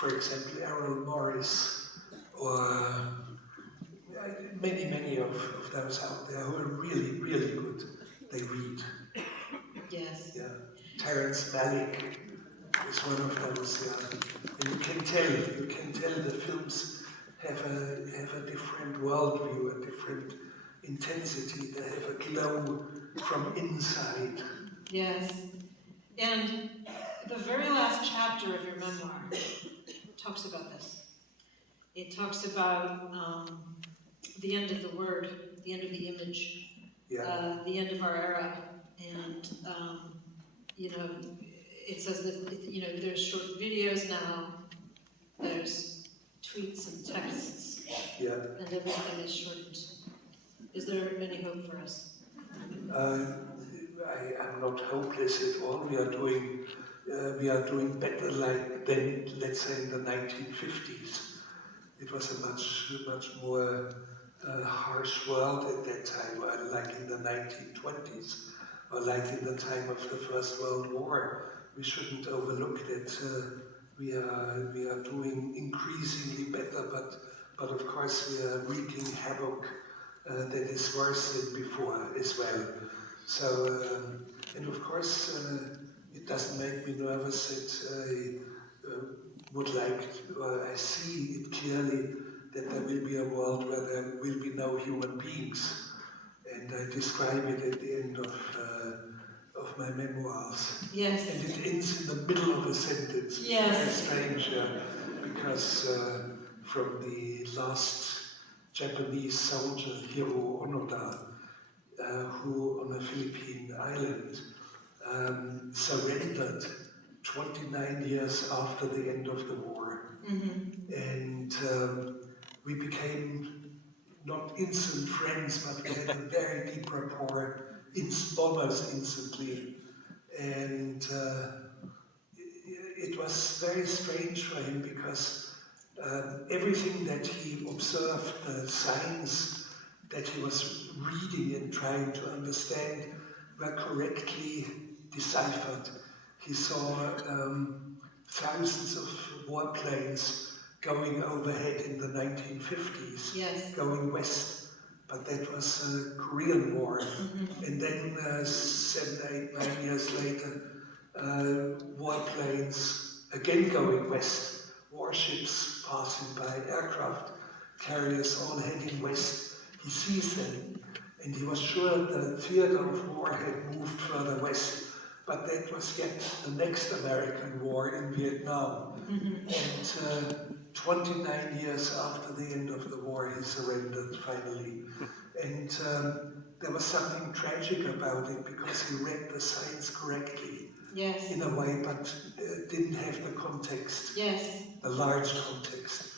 for example, Errol Morris, or many of those out there who are really, really good. They read. Yes. Yeah. Terrence Malick is one of those. Yeah. And you can tell the films have a different worldview, a different intensity. They have a glow from inside. Yes. And the very last chapter of your memoir talks about this. It talks about the end of the word, the end of the image, Yeah. the end of our era, and it says that there's short videos now, there's tweets and texts, Yeah. and everything is shortened. Is there any hope for us? I'm not hopeless at all. We are doing better than, let's say, in the 1950s. It was a much more harsh world at that time, like in the 1920s, or like in the time of the First World War. We shouldn't overlook that we are doing increasingly better, but of course we are wreaking havoc that is worse than before as well. So, and of course, it doesn't make me nervous that I would like, or I see it clearly, that there will be a world where there will be no human beings. And I describe it at the end of my memoirs. Yes. And it ends in the middle of a sentence. Yes. Very strange, because from the last Japanese soldier, Hiro Onoda, who on a Philippine island surrendered 29 years after the end of the war. Mm-hmm. And we became not instant friends, but we had a very deep rapport, almost instantly. And it was very strange for him because everything that he observed, the signs that he was reading and trying to understand, were correctly deciphered. He saw thousands of warplanes going overhead in the 1950s, yes. going west, but that was the Korean War. Mm-hmm. And then 7, 8, 9 years later, warplanes again going west, warships passing by, aircraft carriers all heading west. He sees them, and he was sure the theater of war had moved further west, but that was yet the next American war in Vietnam. Mm-hmm. And 29 years after the end of the war, he surrendered finally. And there was something tragic about it because he read the signs correctly. Yes. In a way, but didn't have the context, yes. the large context.